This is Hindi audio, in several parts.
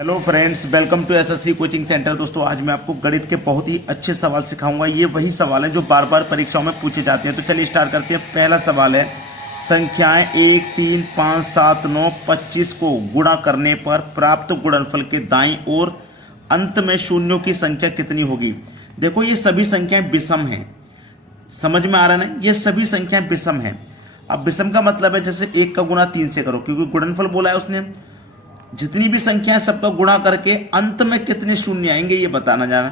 Hello friends, welcome to SSC coaching centre. दोस्तों, आज मैं आपको गणित के बहुत ही अच्छे सवाल सिखाऊंगा। ये वही सवाल है जो बार बार परीक्षाओं में पूछे जाते हैं। तो चलिए स्टार्ट करते हैं। पहला सवाल है, संख्याएं 1, 3, 5, 7, 9, 25 को गुणा करने पर प्राप्त गुणनफल के दाईं ओर अंत में शून्यों की संख्या कितनी होगी। देखो, ये सभी संख्याएं विषम हैं। समझ में आ रहा है ना? ये सभी संख्याएं विषम हैं। अब विषम का मतलब है जैसे 1 का गुणा 3 से करो, क्योंकि गुणनफल बोला है उसने। जितनी भी संख्याएं सबका गुणा करके अंत में कितने शून्य आएंगे ये बताना जाना।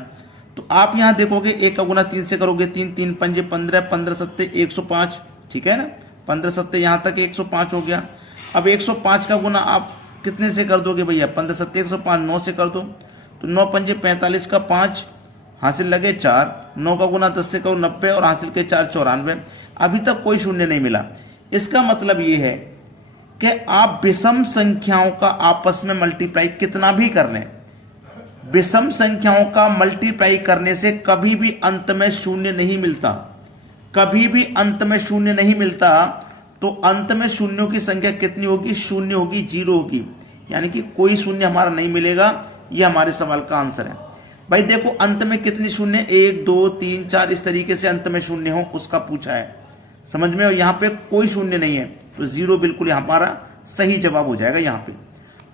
तो आप यहां देखोगे 1 का गुणा 3 से करोगे, 3 3 पंजे 15, 15 सत्ते 105, ठीक है ना। 15 सत्ते यहां तक 105 हो गया। अब 105 का गुना आप कितने से कर दोगे भैया? 15 सत्ते 105, 9 से कर दो। तो 9 पंजे 45 का 5 हासिल लगे 4, 9 का गुना 10 से करो 90 और हासिल के 4 94। अभी तक कोई शून्य नहीं मिला। इसका मतलब ये है कि आप विषम संख्याओं का आपस में मल्टीप्लाई कितना भी कर लें, विषम संख्याओं का मल्टीप्लाई करने से कभी भी अंत में शून्य नहीं मिलता। कभी भी अंत में शून्य नहीं मिलता। तो अंत में शून्यों की संख्या कितनी होगी? शून्य होगी, 0 होगी। यानी कि कोई शून्य हमारा नहीं मिलेगा। यह हमारे सवाल का आंसर है। भाई देखो, अंत में कितनी शून्य? 1 2 3 4 इस तरीके से अंत में शून्य हो उसका पूछा है। समझ में? और यहां पे कोई शून्य नहीं है, तो 0 बिल्कुल हमारा सही जवाब हो जाएगा यहां पे।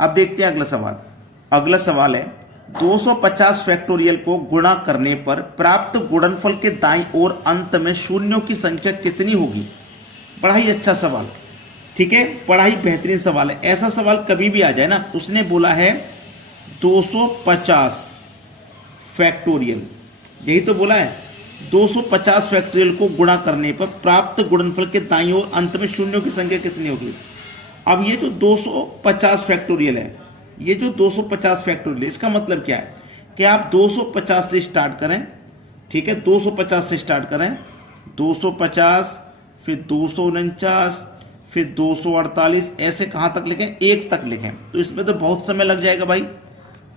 अब देखते हैं अगला सवाल। अगला सवाल है, 250 फैक्टोरियल को गुणा करने पर प्राप्त गुणनफल के दाईं ओर अंत में शून्यों की संख्या कितनी होगी। बड़ा ही अच्छा सवाल, ठीक है, बड़ा ही बेहतरीन सवाल है। ऐसा सवाल कभी भी आ जाए ना, उसने बोला है 250 फैक्टोरियल, यही तो बोला है। 250 फैक्टोरियल को गुणा करने पर प्राप्त गुणनफल के दाईं ओर अंत में शून्यों की संख्या कितनी होगी। अब ये जो 250 फैक्टोरियल है, ये जो 250 फैक्टोरियल है, इसका मतलब क्या है कि आप 250 से स्टार्ट करें, ठीक है, 250 से स्टार्ट करें, 250 फिर 249 फिर 248, ऐसे कहां तक लिखें? 1 तक लिखें। तो इसमें तो बहुत समय लग जाएगा भाई।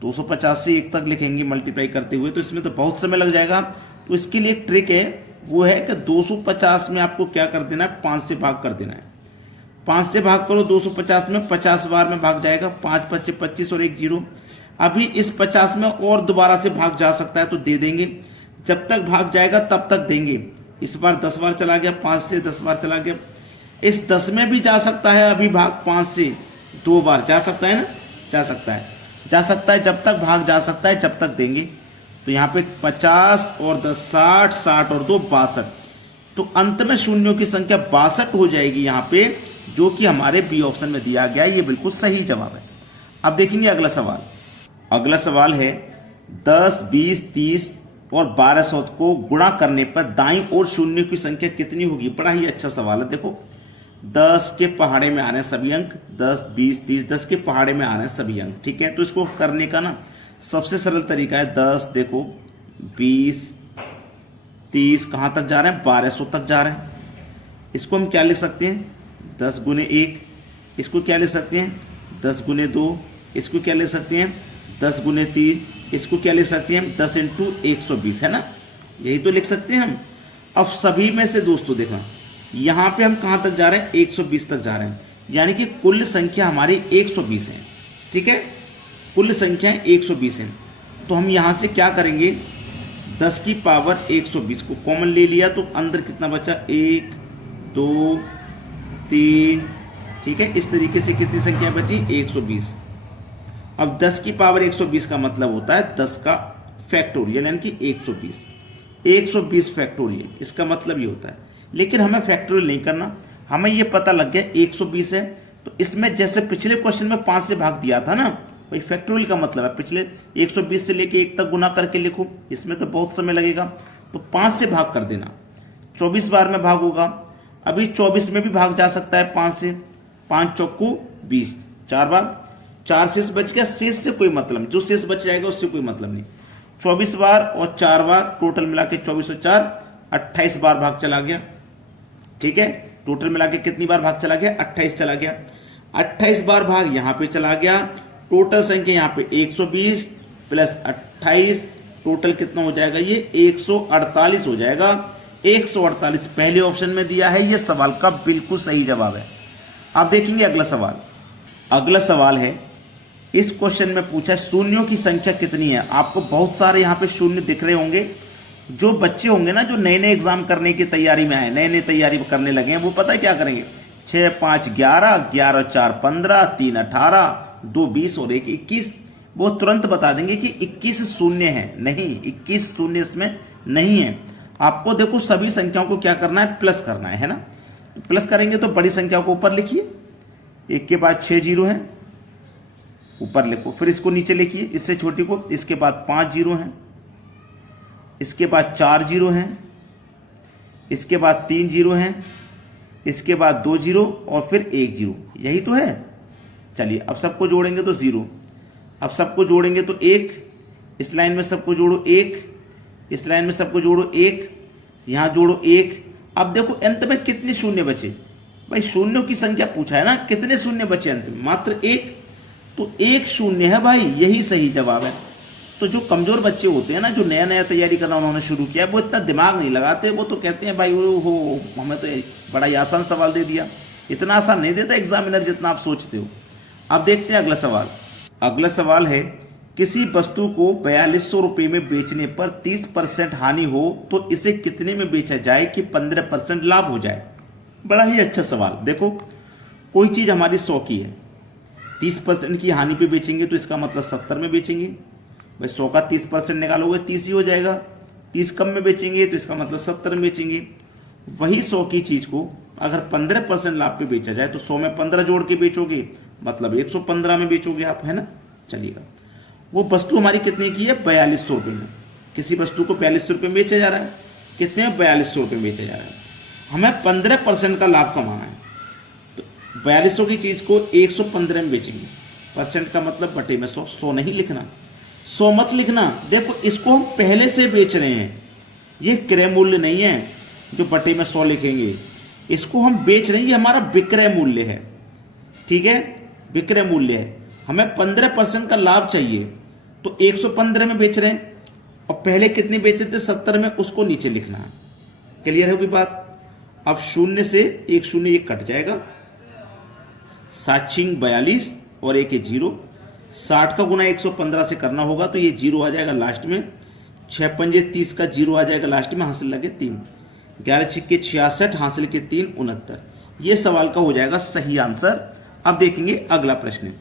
250 से 1 तक लिखेंगे मल्टीप्लाई करते हुए, तो इसमें तो बहुत समय लग जाएगा। तो इसके लिए एक ट्रिक है, वो है कि 250 में आपको क्या कर देना है? 5 से भाग कर देना है। 5 से भाग करो 250 में, 50 बार में भाग जाएगा। 5 5 25 और 1 0। अभी इस 50 में और दोबारा से भाग जा सकता है, तो दे देंगे। जब तक भाग जाएगा तब तक देंगे। इस बार 10 बार चला गया, 5 से 10 बार चला गया। इस 10 में भी जा सकता है अभी भाग, 5 से 2 बार जा सकता है ना, जा सकता है, जा सकता है। जब तक भाग जा सकता है जब तक देंगे। तो यहाँ पे 50 और 10 60, 60 और 2 62। तो अंत में शून्यों की संख्या 62 हो जाएगी यहाँ पे, जो कि हमारे बी ऑप्शन में दिया गया है। ये बिल्कुल सही जवाब है। अब देखेंगे अगला सवाल। अगला सवाल है, 10 20 30 और 1200 को गुणा करने पर दाईं ओर शून्यों की संख्या कितनी होगी। बड़ा ही अच्छा सवाल है। देखो, 10 के पहाड़े में आ रहे हैं सभी अंक, 10 20 30, 10 के पहाड़े में आ रहे हैं सभी अंक, ठीक है। तो इसको करने का ना सबसे सरल तरीका है, 10 देखो 20 30 कहां तक जा रहे हैं? 1200 तक जा रहे हैं। इसको हम क्या लिख सकते हैं? 10 गुने 1। इसको क्या लिख सकते हैं? 10 गुने 2। इसको क्या लिख सकते हैं? 10 गुने 3। इसको क्या लिख सकते हैं? 10 इंटू 120, है ना। यही तो लिख सकते हैं हम। अब सभी में से दोस्तों देखना, यहां पे हम कहां तक जा रहे हैं? 120 तक जा रहे हैं। यानी कि कुल संख्या हमारी 120 है, ठीक है। कुल संख्या 120 है। तो हम यहां से क्या करेंगे? 10 की पावर 120 को कॉमन ले लिया, तो अंदर कितना बचा? 1 2 3, ठीक है। इस तरीके से कितनी संख्या बची? 120। अब 10 की पावर 120 का मतलब होता है 10 का फैक्टोरियल, यानी कि 120। 120 फैक्टोरियल, इसका मतलब ये होता है। लेकिन हमें फैक्टोरियल नहीं करना, हमें ये पता लग गया 120 है। तो इसमें जैसे पिछले क्वेश्चन में 5 से भाग दिया था ना, भाई फैक्टोरियल का मतलब है पिछले 120 से लेके 1 तक गुना करके लिखो। इसमें तो बहुत समय लगेगा, तो 5 से भाग कर देना। 24 बार में भाग होगा। अभी 24 में भी भाग जा सकता है 5 से। 5 चौको 20, 4 बार, 4 शेष बच गया। शेष से कोई मतलब, जो शेष बच जाएगा उससे कोई मतलब नहीं। 24 बार और 4 बार, टोटल मिला के 24 और 4 28 बार भाग चला गया, ठीक है। टोटल मिला के कितनी बार भाग चला गया? 28 चला गया। 28 बार भाग यहां पे चला गया। टोटल संख्या यहाँ पे 120 प्लस 28, टोटल कितना हो जाएगा? ये 148 हो जाएगा। 148 पहले ऑप्शन में दिया है। ये सवाल का बिल्कुल सही जवाब है। अब देखेंगे अगला सवाल। अगला सवाल है इस क्वेश्चन में पूछा शून्यों की संख्या कितनी है। आपको बहुत सारे यहाँ पे शून्य दिख रहे होंगे। जो बच्चे होंगे ना जो नए नए एग्जाम करने की तैयारी में आए, नए नए तैयारी करने लगे हैं, वो पता है क्या करेंगे, 6 5 11, 11 4 15, 3 18, 2 20 और 1 21। वो तुरंत बता देंगे कि 21 शून्य है। नहीं, 21 शून्य इसमें नहीं है। आपको देखो सभी संख्याओं को क्या करना है, प्लस करना है ना। प्लस करेंगे तो बड़ी संख्या को ऊपर लिखिए, 1 के बाद 6 जीरो हैं, ऊपर लिखो। फिर इसको नीचे लिखिए, इससे छोटी को, इसके बाद 5 जीरो हैं, इसके बाद 4 जीरो हैं, इसके बाद 3 जीरो हैं, इसके बाद 2 जीरो और फिर 1 जीरो। यही तो है। चलिए अब सबको जोड़ेंगे तो 0, अब सबको जोड़ेंगे तो 1, इस लाइन में सबको जोड़ो 1, इस लाइन में सबको जोड़ो 1, यहां जोड़ो 1। अब देखो अंत में कितने शून्य बचे। भाई शून्यों की संख्या पूछा है ना, कितने शून्य बचे अंत में, मात्र 1। तो 1 शून्य है भाई, यही सही जवाब है। तो जो कमजोर बच्चे होते हैं ना, जो नया नया तैयारी करना उन्होंने शुरू किया, वो इतना दिमाग नहीं लगाते। वो तो कहते हैं भाई हो हमें तो बड़ा ही आसान सवाल दे दिया। इतना आसान नहीं देता एग्जामिनर जितना आप सोचते हो। अब देखते हैं अगला सवाल। अगला सवाल है, किसी वस्तु को 4200 रुपये में बेचने पर 30% हानि हो तो इसे कितने में बेचा जाए कि 15% लाभ हो जाए। बड़ा ही अच्छा सवाल। देखो कोई चीज हमारी 100 की है, 30% की हानि पे बेचेंगे तो इसका मतलब 70 में बेचेंगे। भाई 100 का 30% निकालोगे 30 ही हो जाएगा। 30 कम में बेचेंगे तो इसका मतलब 70 में बेचेंगे। वही 100 की चीज को अगर 15% लाभ पे बेचा जाए तो 100 में 15 जोड़ के बेचोगे, मतलब 115 में बेचोगे आप, है ना। चलिएगा, वो वस्तु हमारी कितने की है, 4200 रुपये में। किसी वस्तु को 4200 रुपये में बेचा जा रहा है। कितने में, 4200 रुपये में बेचा जा रहा है। हमें 15% का लाभ कमाना है। तो 4200 की चीज को 115 में बेचेंगे। परसेंट का मतलब बटे में 100। 100 नहीं लिखना, 100 मत लिखना। देखो इसको हम पहले से बेच रहे हैं, ये क्रय मूल्य नहीं है जो बटे में 100 लिखेंगे। इसको हम बेच रहे हैं, ये हमारा विक्रय मूल्य है। ठीक है, विक्रय मूल्य है। हमें 15% का लाभ चाहिए तो 115 में बेच रहे हैं, और पहले कितने बेचे थे, 70 में, उसको नीचे लिखना है। क्लियर होगी बात। अब शून्य से 1 शून्य 1 कट जाएगा, 7 छिंग 42 और 1 है 0। 60 का गुना 115 से करना होगा तो ये 0 आ जाएगा लास्ट में। 6 पंजे 30 का 0 आ जाएगा लास्ट में, हासिल लगे 3। 11 छिक्के 66, हासिल के 3 69। ये सवाल का हो जाएगा सही आंसर। अब देखेंगे अगला प्रश्न।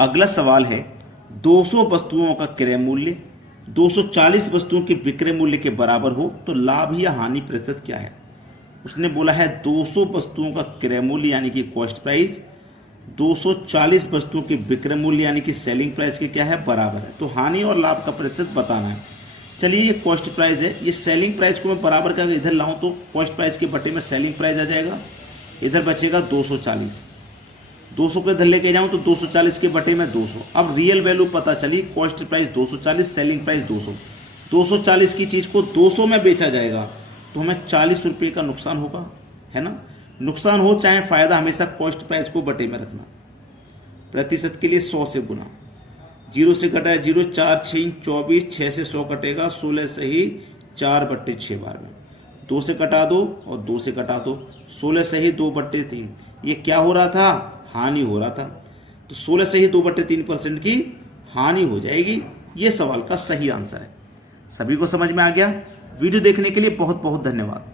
अगला सवाल है, 200 वस्तुओं का क्रय मूल्य 240 वस्तुओं के विक्रय मूल्य के बराबर हो तो लाभ या हानि प्रतिशत क्या है। उसने बोला है 200 वस्तुओं का क्रय मूल्य यानी कि कॉस्ट प्राइस 240 वस्तुओं के विक्रय मूल्य यानी कि सेलिंग प्राइस के क्या है, बराबर है। तो हानि और लाभ का प्रतिशत बताना है। चलिए ये कॉस्ट प्राइस है, ये सेलिंग प्राइस को मैं बराबर करके इधर लाऊं तो कॉस्ट प्राइस के बटे में सेलिंग प्राइस आ जाएगा। इधर बचेगा 240, 200 को इधर लेके जाऊं तो 240 के बटे में 200। अब रियल वैल्यू पता चली, कॉस्ट प्राइस 240, सेलिंग प्राइस 200। 240 की चीज को 200 में बेचा जाएगा तो हमें 40 रुपये का नुकसान होगा, है ना। नुकसान हो चाहे फायदा, हमेशा कॉस्ट प्राइस को बटे में रखना। प्रतिशत के लिए 100 से गुना, 0 से कटा है 0, 4 6 24, 6 से 100 कटेगा, 16 से ही 4/6 बार में। 2 से कटा दो और 2 से कटा दो, 16 से ही 2/3। ये क्या हो रहा था, हानि हो रहा था। तो 16 से ही 2/3% की हानि हो जाएगी। ये सवाल का सही आंसर है। सभी को समझ में आ गया। वीडियो देखने के लिए बहुत बहुत धन्यवाद।